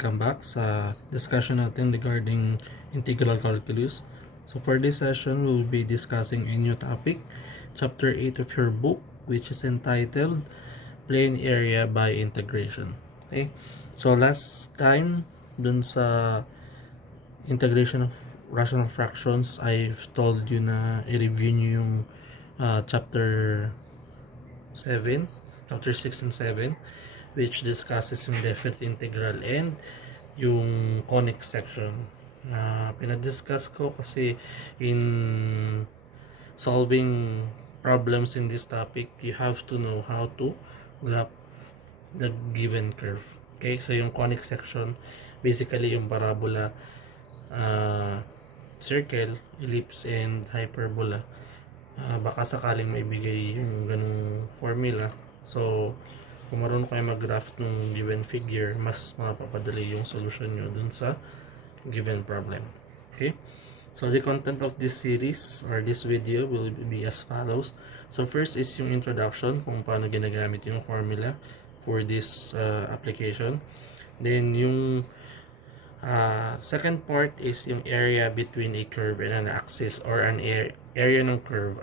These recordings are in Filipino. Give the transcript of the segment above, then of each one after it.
welcome back sa discussion natin regarding integral calculus. So for this session, we will be discussing a new topic, chapter 8 of your book, which is entitled Plane Area by Integration. Okay? So last time, dun sa integration of rational fractions, I've told you na i-review nyo yung chapter 7, chapter 6 and 7, which discusses yung definite integral and yung conic section na pinadiscuss ko kasi in solving problems in this topic, you have to know how to graph the given curve. Okay, so yung conic section, basically yung parabola, circle, ellipse, and hyperbola. Baka sakaling maibigay yung ganung formula. So, kung marunong kayo mag-graph ng given figure, mas mapapadali yung solution nyo dun sa given problem. Okay? So, the content of this series or this video will be as follows. So, first is yung introduction kung paano ginagamit yung formula for this application. Then, yung second part is yung area between a curve and an axis or an area ng curve.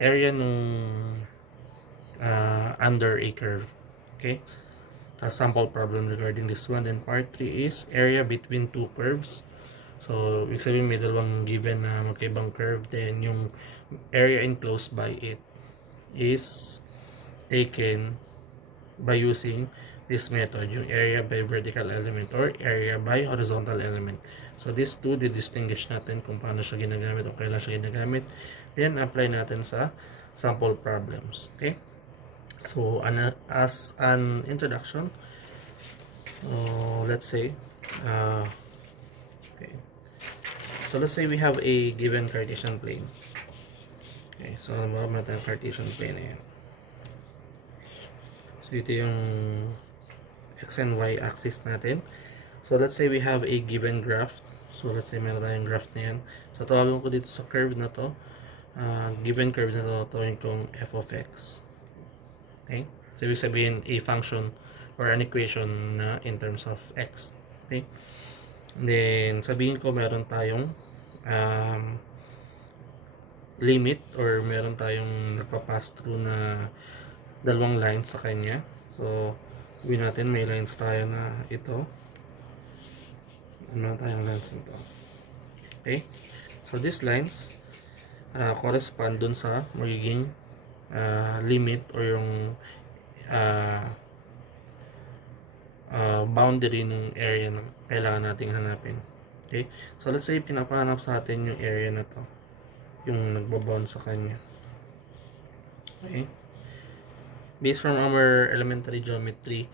Area nung under a curve. Okay, a sample problem regarding this one. Then part 3 is area between two curves. So ibig sabihin may dalawang given na magkaibang curve, then yung area enclosed by it is taken by using this method, yung area by vertical element or area by horizontal element. So these two, di-distinguish natin kung paano siya ginagamit o kailan siya ginagamit, then apply natin sa sample problems. Okay, so as an introduction, let's say okay, so let's say we have a given Cartesian plane. Okay, so mabuha natin ang Cartesian plane na yan. So ito yung x and y axis natin. So let's say we have a given graph. So let's say meron tayong graph na yan. So tawagin ko dito sa curve na to, given curve na to, tawagin kong f of x. Okay, so ibig sabihin a function or an equation na in terms of x. Okay, and then sabihin ko meron tayong limit or meron tayong nagpa-pass through na dalawang lines sa kanya. So gawin natin, may lines tayo na ito. Ano tayong lines nito? Okay, so these lines correspond dun sa magiging limit or yung boundary ng area na kailangan nating hanapin. Okay, so let's say pinapahanap sa atin yung area na to, yung nagbabound sa kanya. Okay, based from our elementary geometry,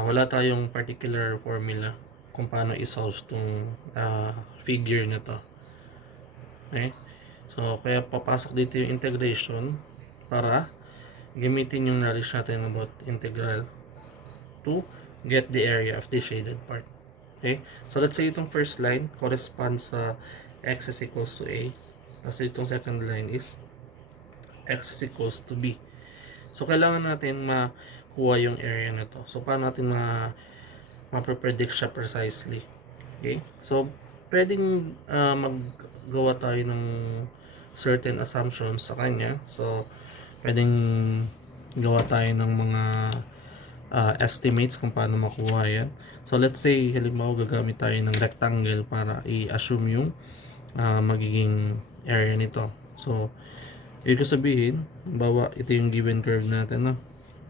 wala tayong particular formula kung paano i-solve tong figure na to. Okay, so kaya papasok dito yung integration para gamitin yung knowledge natin about integral to get the area of the shaded part. Okay, so let's say itong first line corresponds sa x is equals to a, kasi itong second line is x is equals to b. So kailangan natin makuha yung area na to. So paano natin ma-predict siya precisely? Okay, so pwedeng maggawa tayo ng certain assumptions sa kanya. So pwedeng gawa tayo ng mga estimates kung paano makuha yan. So let's say halimbawa gagamit tayo ng rectangle para i-assume yung magiging area nito. So ibig sabihin, bawa ito yung given curve natin, no?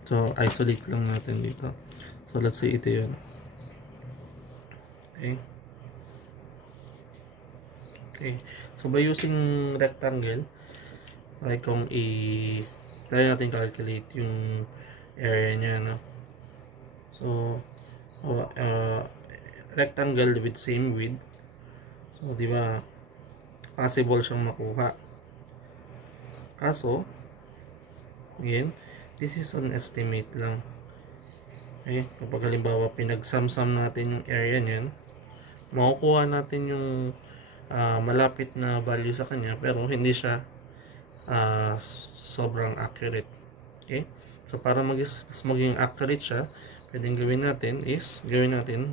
So isolate lang natin dito. So let's say ito yun. Okay, okay, so by using rectangle, like kung try natin calculate yung area niya, no? So rectangle with same width, so di ba possible siyang makuha. Kaso again, this is an estimate lang. Okay, kapag halimbawa pinagsam-sum natin yung area niyan, makukuha natin yung malapit na value sa kanya, pero hindi siya sobrang accurate. Okay, so para maging accurate siya, pwedeng gawin natin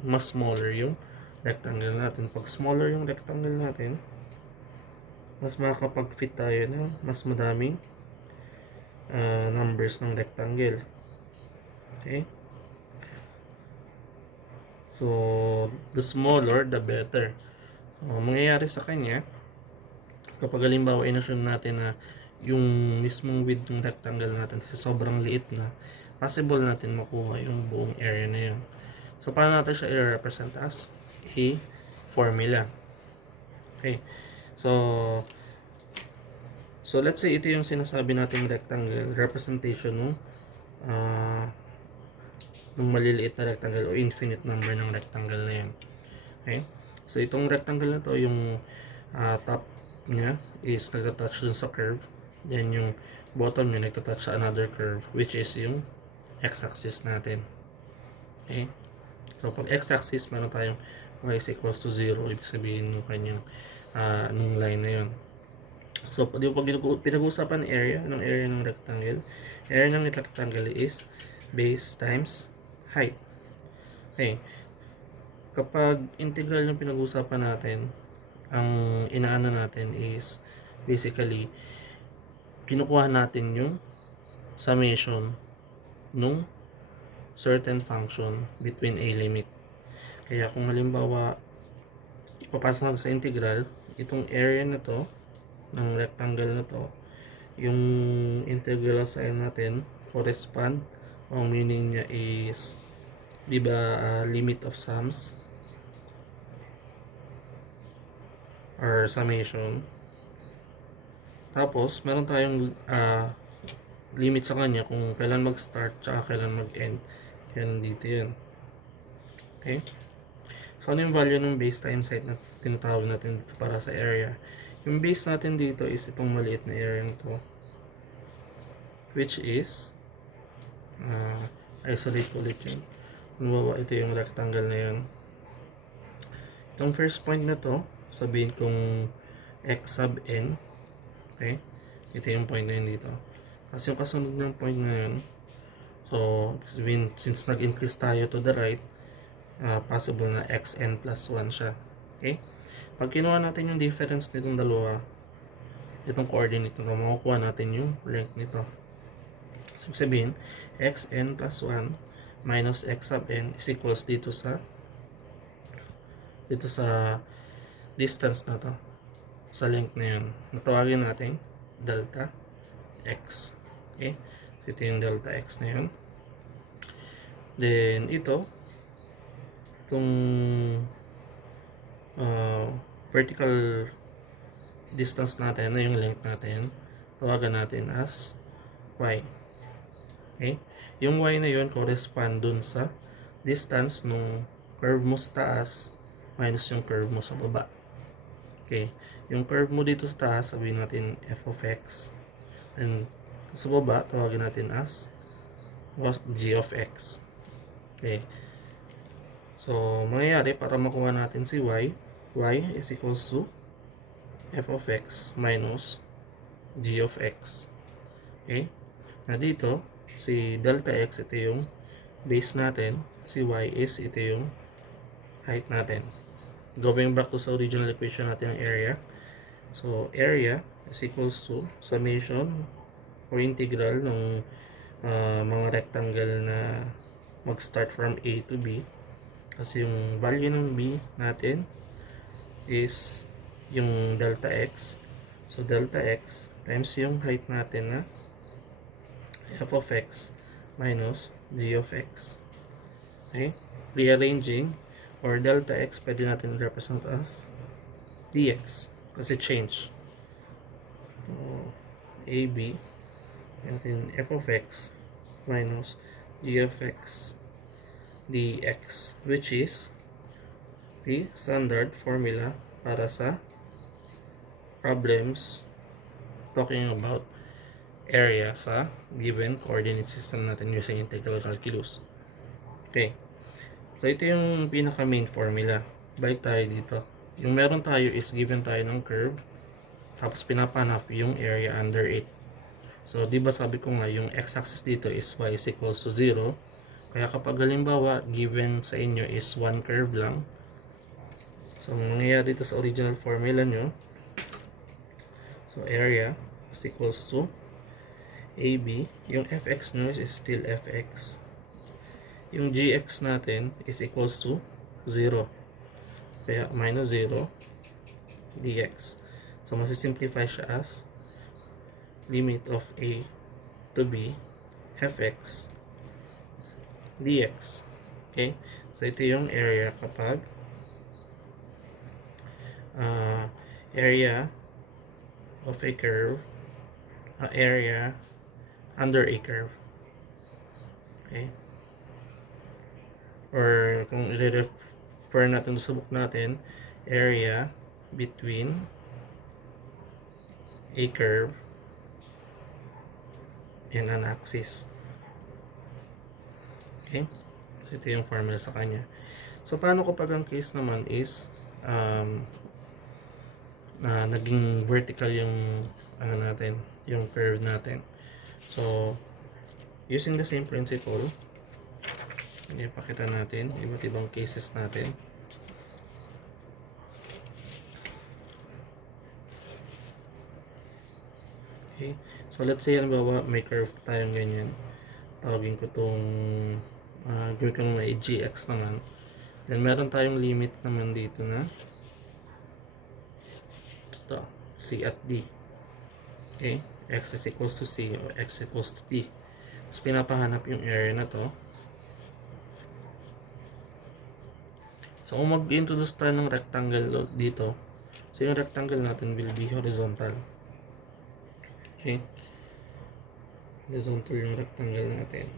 mas smaller yung rectangle natin. Pag smaller yung rectangle natin, mas makakapag-fit tayo ng mas madaming numbers ng rectangle. Okay? So, the smaller, the better. So, mangyayari sa kanya, kapag halimbawa inassume natin na yung mismong width ng rectangle natin kasi sobrang liit na, possible natin makuha yung buong area na yun. So, paano natin siya i-represent as a formula? Okay. So let's say ito yung sinasabi nating rectangle representation ng maliliit na rectangle o infinite number ng rectangle na yan. Okay? So itong rectangle na to, yung top niya is nagtatouch dun sa curve. Then yung bottom niya nagtatouch sa another curve, which is yung x-axis natin. Okay? So pag x-axis, meron tayong y is equals to 0, ibig sabihin ng kanyang nung line na yun. So pag pinag-uusapan ng area ng rectangle, area ng rectangle is base times height. Okay. Kapag integral yung pinag-uusapan natin, ang inaano natin is basically kinukuha natin yung summation nung certain function between a limit. Kaya kung halimbawa ipapasa natin sa integral, itong area na to ng rectangle na to, yung integral sign natin correspond, ang meaning niya is, di ba, limit of sums or summation. Tapos meron tayong limit sa kanya kung kailan mag-start tsaka kailan mag-end. Yan dito yun. Okay? So ano yung value ng base times height na tinatawag natin dito para sa area? Yung base natin dito is itong maliit na area nito, which is isolate ko ulit yun. Ito yung rectangle na yun. Itong first point na to, sabihin kong x sub n. Okay? Ito yung point na yun dito. Kasi yung kasunod ng point na yun, so sabihin, since nag-increase tayo to the right, possible na xn plus 1 siya. Okay? Pag kinuha natin yung difference nitong dalawa, itong coordinate nito, makukuha natin yung length nito. So, sabihin, xn plus 1 minus x sub n is equals dito sa distance na to, sa length na yun. Natawagin natin delta x. Okay? So, ito yung delta x na yun. Then, itong vertical distance natin na yung length natin, tawagan natin as y. Okay? Yung y na yun correspond dun sa distance nung curve mo sa taas minus yung curve mo sa baba. Okay? Yung curve mo dito sa taas, sabihin natin f of x. And sa baba, tawagin natin as g of x. Okay? So, mangyayari para makuha natin si y is equals to f of x minus g of x. Okay? Na dito, si delta x, ito yung base natin. Si y is, ito yung height natin. Going back to sa original equation natin ng area. So, area is equals to summation or integral ng mga rectangle na mag-start from A to B. Kasi yung value ng B natin is yung delta x. So, delta x times yung height natin na f of x minus g of x. Okay? Rearranging or delta x, pwede natin represent as dx. Kasi change. So, AB natin f of x minus g of x dx, which is the standard formula para sa problems talking about area sa given coordinate system natin using integral calculus. Okay. So, ito yung pinaka main formula. Balik tayo dito. Yung meron tayo is given tayo ng curve, tapos pinapanap yung area under it. So, di ba sabi ko nga, yung x-axis dito is y is equals to 0, Kaya kapag halimbawa, given sa inyo is one curve lang, so mangyayari dito sa original formula nyo, so area is equals to AB, yung fx nyo is still fx, yung gx natin is equals to 0, kaya minus 0 dx. So masisimplify siya as limit of a to b fx dx. Okay, so ito yung area kapag area of a curve, area under a curve. Okay, or kung i-refer natin sa book natin, area between a curve and an axis. Okay, so ito yung formula sa kanya. So paano kapag ang case naman is naging vertical yung natin, yung curve natin. So using the same principle, ipakita natin iba't ibang cases natin. Okay, so let's say halimbawa may curve tayong ganyan, tawagin ko itong gawin ko naman gx naman, then meron tayong limit naman dito na ito, c at d. Okay, x is equals to c o x equals to d. Tapos pinapahanap yung area na to. So kung mag-introduce tayo ng rectangle dito, so yung rectangle natin will be horizontal. Okay, horizontal yung rectangle natin.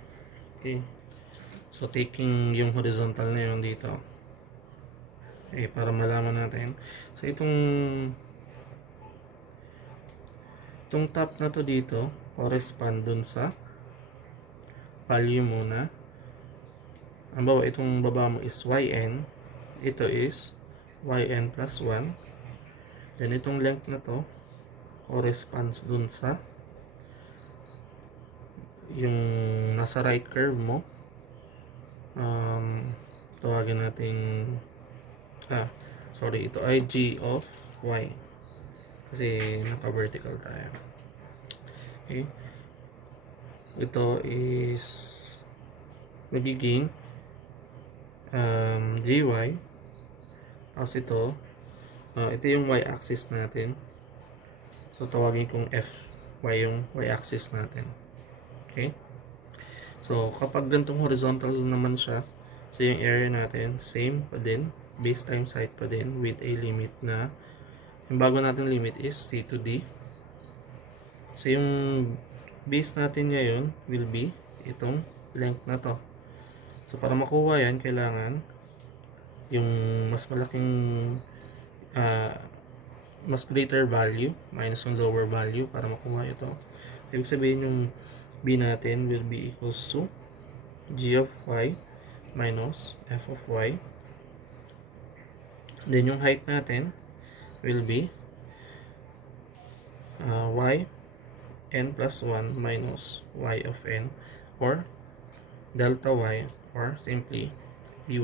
Okay, so taking yung horizontal na yun dito, okay, para malaman natin. So itong top na to dito correspond dun sa value muna. Ang bawa itong baba mo is yn, ito is yn plus 1, then itong length na to corresponds dun sa yung nasa right curve mo. Tawagin natin sorry, ito ay g of y kasi naka vertical tayo. Okay, ito is magiging gy, tapos ito yung y axis natin, so tawagin kong fy yung y axis natin. Okay, so kapag gantong horizontal naman siya, so yung area natin same pa din, base times height pa din, with a limit na yung bago natin limit is c to d. So yung base natin ngayon will be itong length na to. So para makuha yan, kailangan yung mas malaking mas greater value minus yung lower value para makuha ito. Ibig sabihin yung b natin will be equals to g of y minus f of y. Then yung height natin will be y n plus 1 minus y of n, or delta y, or simply dy.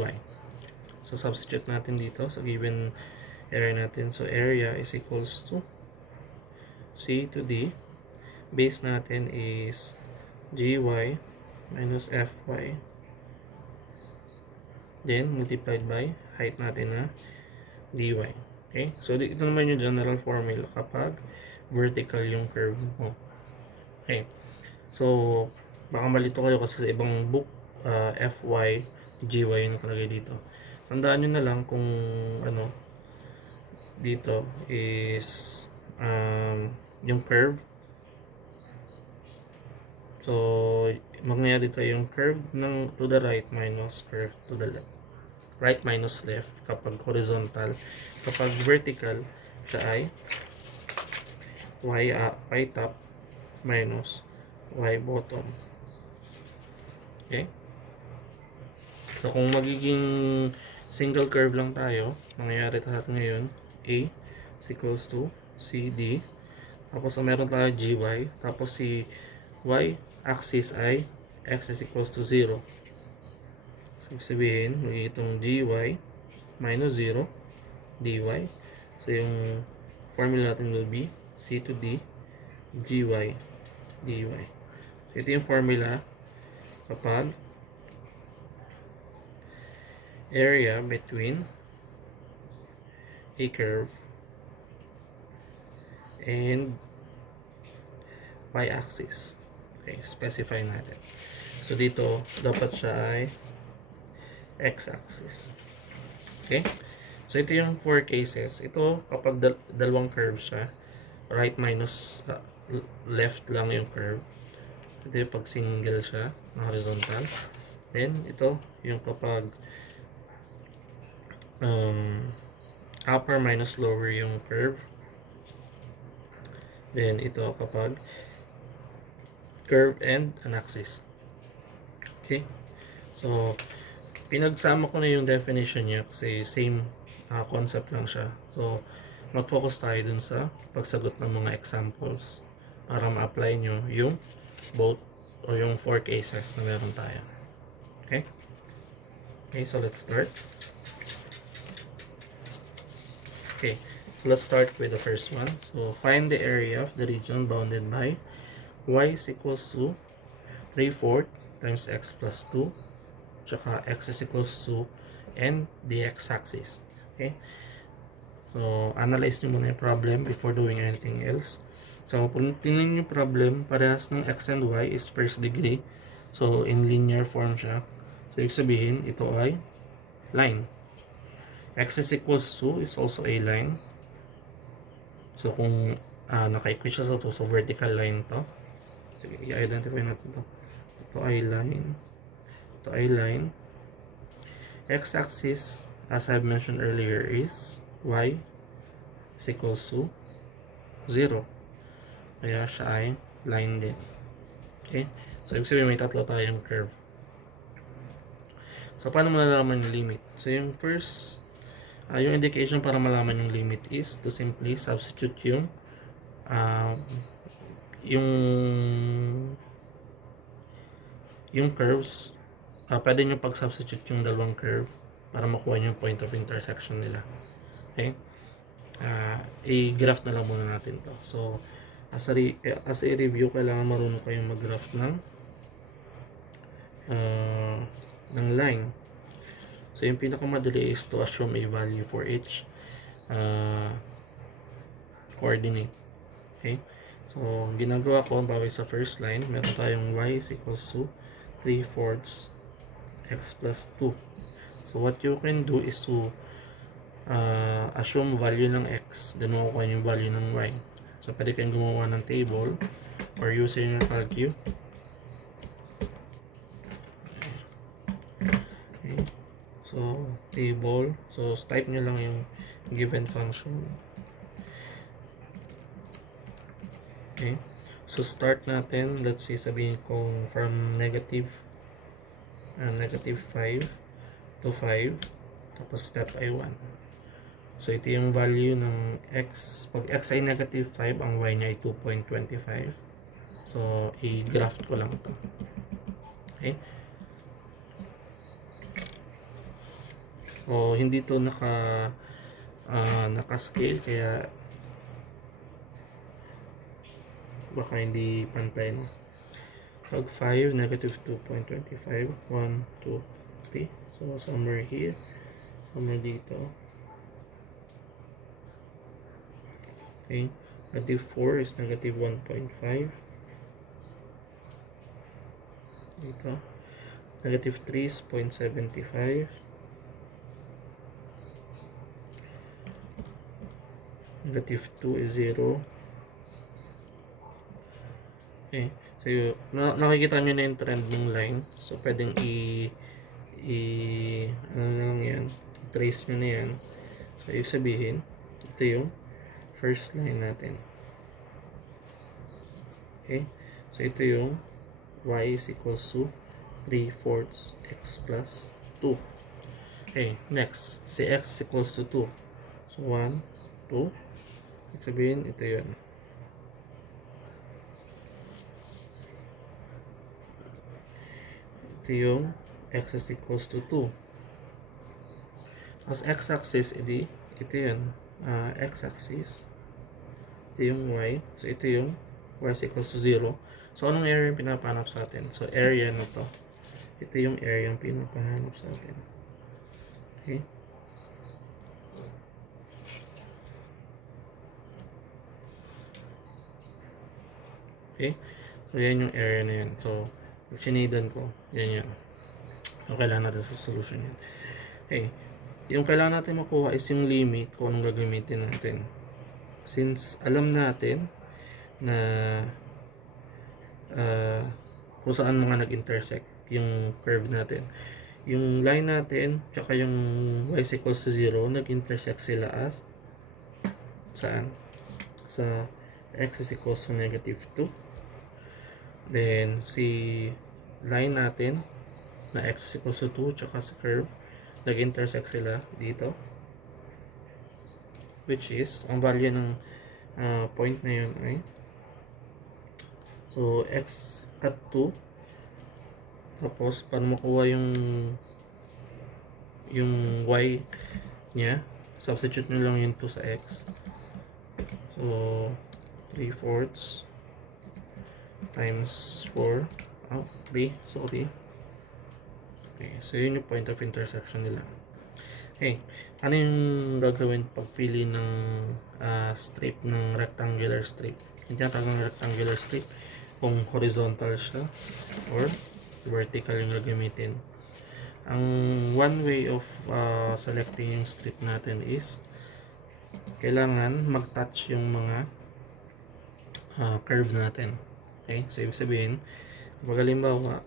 So substitute natin dito sa given area natin. So area is equals to c to d. Base natin is gy minus fy, then multiplied by height natin na dy. Okay, so ito naman yung general formula kapag vertical yung curve mo. Okay, so baka malito kayo kasi sa ibang book fy gy yung nakalagay dito. Tandaan nyo na lang kung ano dito is yung curve. So mangyayari dito yung curve ng to the right minus curve to the left, right minus left kapag horizontal. Kapag vertical siya ay y top minus y bottom. Okay, so kung magiging single curve lang tayo, mangyayari sa atin ngayon a is equals to cd, tapos meron tayo gy, tapos si y axis ay x is equals to 0. So, ibig sabihin, magiging itong gy minus 0 dy. So, yung formula natin will be c to d gy dy. So, ito yung formula kapag area between a curve and y-axis. Okay, specify natin. So, dito, dapat siya ay x-axis. Okay? So, ito yung 4 cases. Ito, kapag dalawang curve siya, right minus left lang yung curve. Ito yung pag single siya, na horizontal. Then, ito, yung kapag upper minus lower yung curve. Then, ito kapag curve and an axis. Okay? So, pinagsama ko na yung definition niya kasi same concept lang siya. So, mag-focus tayo dun sa pagsagot ng mga examples para ma-apply nyo yung both o yung 4 cases na meron tayo. Okay? Okay, so let's start. Okay, so let's start with the first one. So, find the area of the region bounded by y is equals to 3/4 times x plus 2 tsaka x is equals to and the x-axis. Okay? So, analyze nyo muna yung problem before doing anything else. So, kung tingnan yung problem, parehas ng x and y is first degree. So, in linear form siya. So, ibig sabihin, ito ay line. X is equals to is also a line. So, kung naka-equate siya sa to, so vertical line to. Sige, i-identify natin to. Ito ay line. Ito ay line. X-axis, as I've mentioned earlier, is y is equals to 0. Kaya siya ay line din. Okay? So, ibig sabihin may tatlo tayong curve. So, paano malalaman yung limit? So, yung first, yung indication para malaman yung limit is to simply substitute yung curves. Pwede nyo pag-substitute yung dalawang curve para makuha nyo yung point of intersection nila. Okay? I-graph na lang muna natin to. So, as a review, kailangan marunong kayong mag-graph ng line. So, yung pinakamadali is to assume a value for each coordinate. Okay? So, ginagawa ko, bawal sa first line, meron tayong y is equals to 3/4 x plus 2. So, what you can do is to assume value ng x, then makukuha yung value ng y. So, pwede kayong gumawa ng table or using your calcu. Okay. So, table. So, type nyo lang yung given function. Okay. So, start natin. Let's say, sabihin kong from negative 5 to 5. Tapos, step ay 1. So, ito yung value ng x. Pag x ay negative 5, ang y niya ay 2.25. So, i-graph ko lang ito. Okay. O hindi to naka-scale kaya baka hindi pantay, no? Pag 5, negative 2.25, 1, 2, 3. So, somewhere here, somewhere dito. Okay. Negative 4 is negative 1.5. Dito. Negative 3 is 0.75. Negative 2 is 0. Okay. So, nakikita nyo na yung trend ng line. So, pwedeng ano lang yan, i-trace nyo na yan. So, ibig sabihin, ito yung first line natin. Okay. So, ito yung y is equals to 3/4 x plus 2. Okay. Next, si x is equals to 2. So, 1, 2. Ibig sabihin, ito yun. Ito yung x is equals to 2. As x-axis, ito yun, x-axis, ito yung y, so ito yung y is equals to 0. So, anong area yung pinapahanap sa atin? So, area na to. Ito yung area yung pinapahanap sa atin. Okay? Okay? So, yan yung area na yan. So, sinidan ko. Yan yan. So, kailangan natin sa solution yan. Okay. Yung kailangan natin makuha is yung limit kung anong gagamitin natin. Since alam natin na kung saan mga nag-intersect yung curve natin. Yung line natin, tsaka yung y is equals to 0, nag-intersect sila as saan? Sa x is equals to -2. Then, si line natin na x is equals to 2, tsaka sa curve, nag-intersect sila dito. Which is, ang value ng point na yun ay so, x at 2. Tapos, para makuha yung y niya, substitute nyo lang yung 2 sa x. So, 3/4 times 4. 3. Sorry. Okay, so yun yung point of intersection nila. Okay, ano yung gagawin pagpili ng strip, ng rectangular strip? Hindi ang tawag ng rectangular strip kung horizontal siya or vertical yung gagamitin. Ang one way of selecting yung strip natin is kailangan mag-touch yung mga curve natin. Okay, so ibig sabihin kapag halimbawa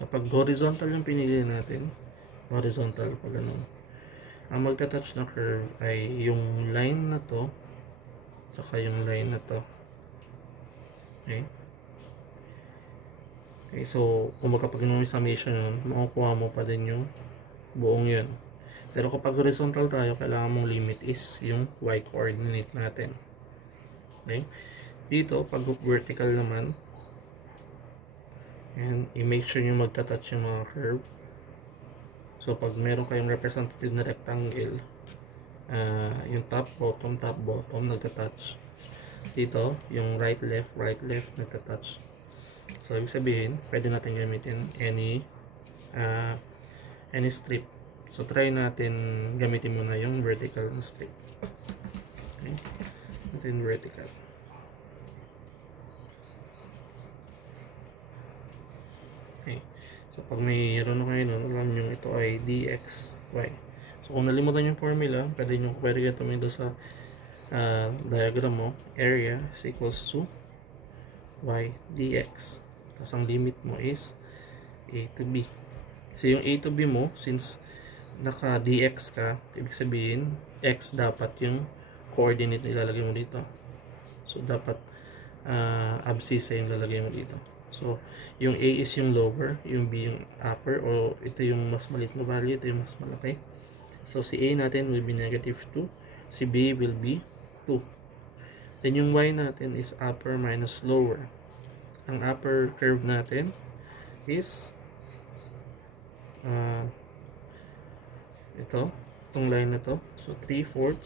kapag horizontal yung pinili natin, horizontal pag ganun, ang magta-touch na curve ay yung line na to saka yung line na to. Okay, okay, so kung kapag ginawa yung summation yun, makukuha mo pa din yung buong yun. Pero kapag horizontal tayo, kailangan mong limit is yung y coordinate natin. Okay, dito pag vertical naman, and i-make sure nyo magta-touch yung mga curve. So, pag meron kayong representative na rectangle, yung top, bottom, nagta-touch. Dito, yung right, left, nagta-touch. So, ibig sabihin, pwede natin gamitin any strip. So, try natin gamitin muna yung vertical strip. Okay? Natin vertical. Okay. So, pag mayroon na kayo nun, alam nyo ito ay dxy. So, kung nalimutan yung formula, pwede kayo tumingin doon sa diagram mo. Area is equals to y dx. Tapos, ang limit mo is a to b. So, yung a to b mo, since naka dx ka, ibig sabihin, x dapat yung coordinate na ilalagay mo dito. So, dapat abscissa yung lalagay mo dito. So, yung A is yung lower, yung B yung upper, o ito yung mas maliit na value, ito yung mas malaki. So, si A natin will be -2, si B will be 2. Then, yung Y natin is upper minus lower. Ang upper curve natin is itong line na to. So, 3/4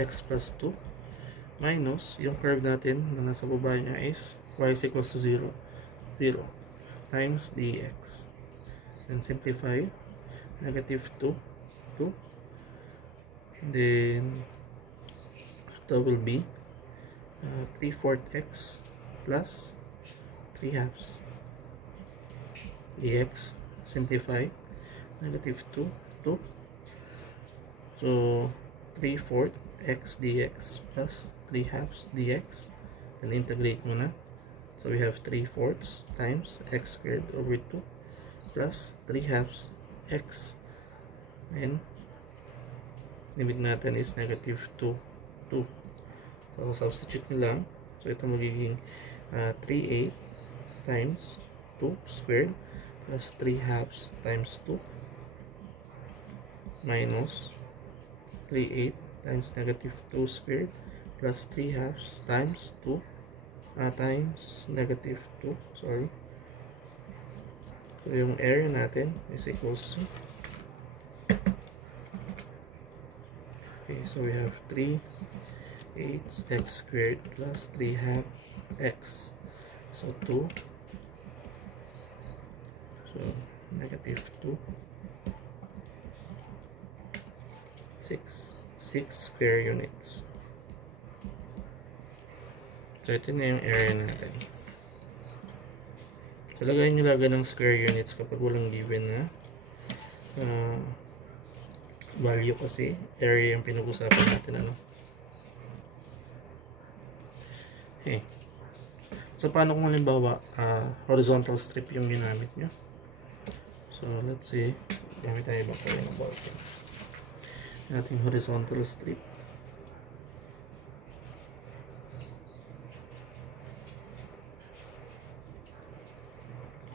x plus 2 minus yung curve natin na nasa baba niya is y is equals to 0 times dx. Then simplify, -2, 2. Then ito will be 3/4 x plus 3/2 dx. Simplify, -2, 2. So 3/4 x dx plus 3/2 dx, and integrate mo na. So we have 3/4 times x squared over 2 plus 3/2 x, and limit natin is -2, 2. So substitute nyo lang. So ito magiging 3/8 times 2 squared plus 3/2 times 2 minus 3/8 times -2 squared plus 3/2 times 2 times -2, sorry, So, yung area natin is equals to, okay, so we have 3 8x squared plus 3 half x. So 2. So negative 2. 6 square units. So ito na yung area natin. So lagay nyo lagay ng square units kapag walang given na value, kasi area yung pinag-usapan natin, ano. Okay. So paano kung halimbawa horizontal strip yung ginamit nyo? So let's say gamit tayo ibang tayo ng ball pen. Ating horizontal strip.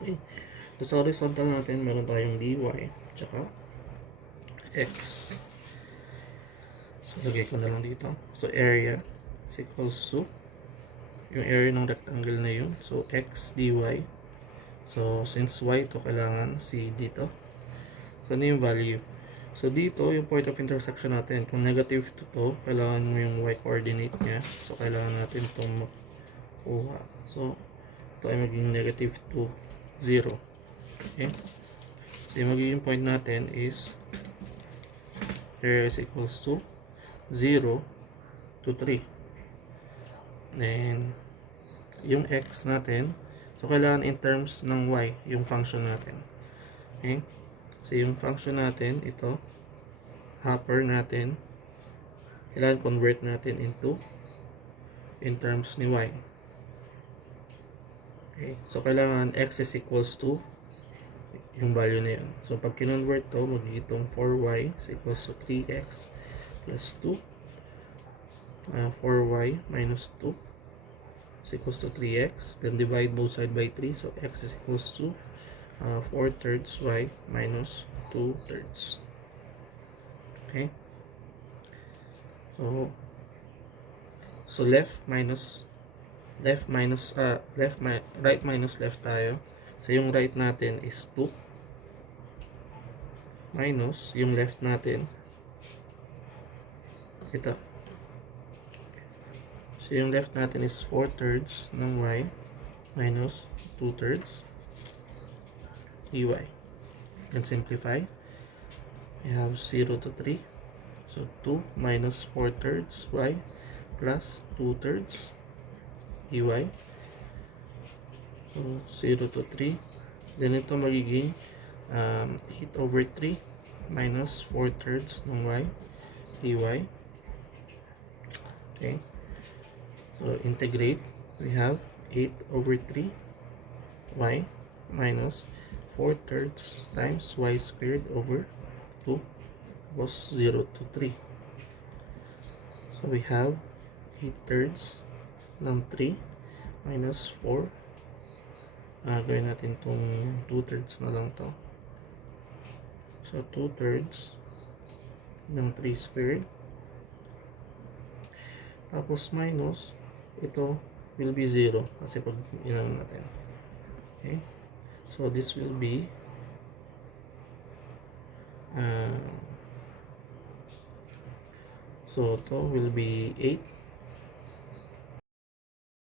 Okay. So sa horizontal natin, meron tayong dy tsaka x. So lagay ko na lang dito. So area is equals to yung area ng rectangle na yun. So x dy. So since y to, kailangan c dito. So ano yung value? So dito, yung point of intersection natin, kung negative 2 to, kailangan mo yung y coordinate niya. So kailangan natin itong makuha. So ito ay magiging negative 2, 0. Okay? So yung magiging point natin is area is equals to 0 to 3. Then yung x natin, so kailangan in terms ng y yung function natin. Okay? So yung function natin, ito upper natin, kailangan convert natin into in terms ni y. Okay? So kailangan x is equals to yung value na yun. So pag kinonvert to, magiging 4y is equals to 3x plus 2. 4y minus 2 is equals to 3x. Then divide both side by 3. So x is equals to 4/3 y minus 2/3. Okay? So right minus left tayo. So yung right natin is 2 minus yung left natin ito. So yung left natin is 4/3 ng y minus 2/3 dy. And simplify. We have 0 to 3. So 2 minus 4/3 y plus 2/3 dy. So 0 to 3. Then ito magiging 8/3 minus 4/3 ng y dy. Okay. So integrate. We have 8/3 y minus 4/3 times y squared over 2 was 0 to 3. So we have 8/3 ng 3 minus 4. Gawin natin itong 2/3 na lang to. So 2/3 ng 3 squared. Tapos minus, ito will be 0 kasi pag inano natin. Okay? So this will be so ito will be 8